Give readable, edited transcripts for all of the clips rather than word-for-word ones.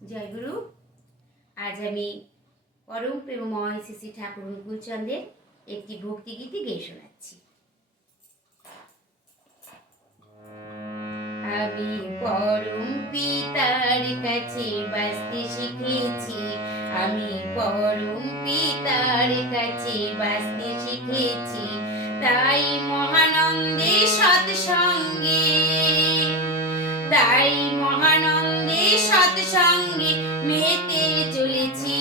জয় গুরু। আজ আমি পরম প্রেমময় শ্রী শ্রী ঠাকুর অনুকূলচন্দ্রের একটি ভক্তিগীতি গেয়ে শোনাচ্ছি। আমি পরম পিতার কাছে বাঁচতে শিখেছি, আমি পরম পিতার কাছে বাঁচতে শিখেছি, তাই মহানন্দে সৎসঙ্গে, তাই মহানন্দে সৎসঙ্গে মেতে চলেছি।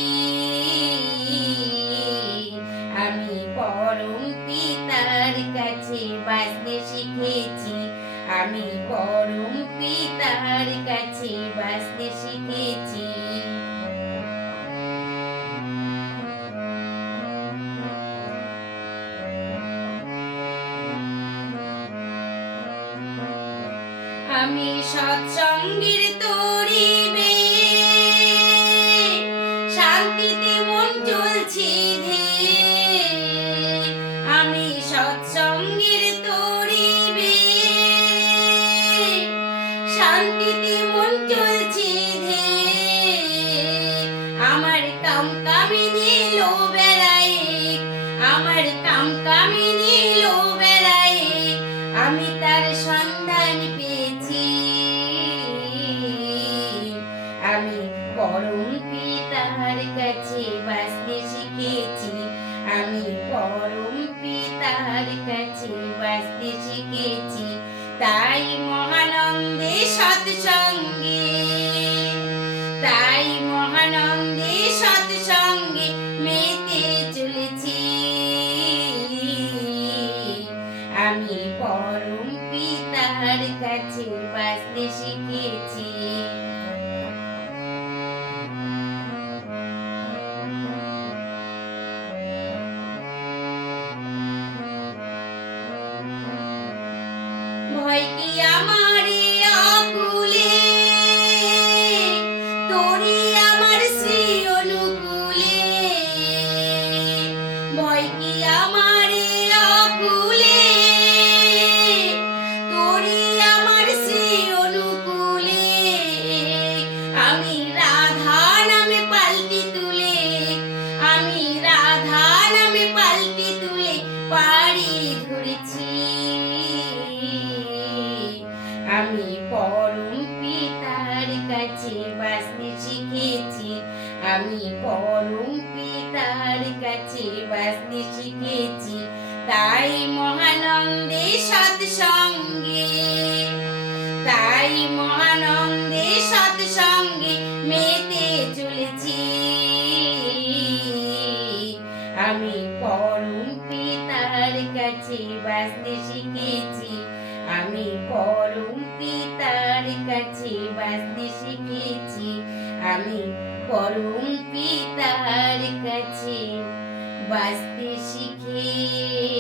আমি পরম পিতার কাছে বাঁচতে শিখেছি, আমি পরম পিতার কাছে বাঁচতে শিখেছি। আমি সৎসঙ্গের তরিবে শান্তিতে মন চলছে ধীরে, আমি সৎসঙ্গের তরিবে শান্তিতে মন চলছে ধীরে। আমার কামকামিনী লো বেড়ায়, আমার কামকামিনী লো বেড়ায়, আমি তার সন্ধান পেয়েছি। আমি পরম পিতার কাছে বাঁচতে শিখেছি, আমি পরম পিতার কাছে বাঁচতে শিখেছি, তাই মহানন্দে সৎসঙ্গে, তাই মহানন্দে সৎসঙ্গে মেতে চলেছি। আমি পরম পিতার কাছে বাঁচতে শিখেছি। ভয় কি আমারে অকুলে, তোরি আমার শ্রী অনুকূলে, ভয় কি আমারে অকুলে, তোরি আমার শ্রী অনুকূলে। আমি রাধা নামে পাল্টি তুলে, আমি রাধা নামে পাল্টি তুলে পাড়ি ধরেছি। আমি পরম পিতার কাছে বাঁচতে শিখেছি, আমি পরম পিতার কাছে বাঁচতে শিখেছি, তাই মহানন্দে সৎসঙ্গে, তাই মহানন্দে সৎসঙ্গে মেতে চলেছি। আমি পরম পিতার কাছে বাঁচতে শিখেছি, আমি পরম পিতার কাছে বাঁচতে শিখেছি, আমি পরম পিতার কাছে বাঁচতে শিখেছি।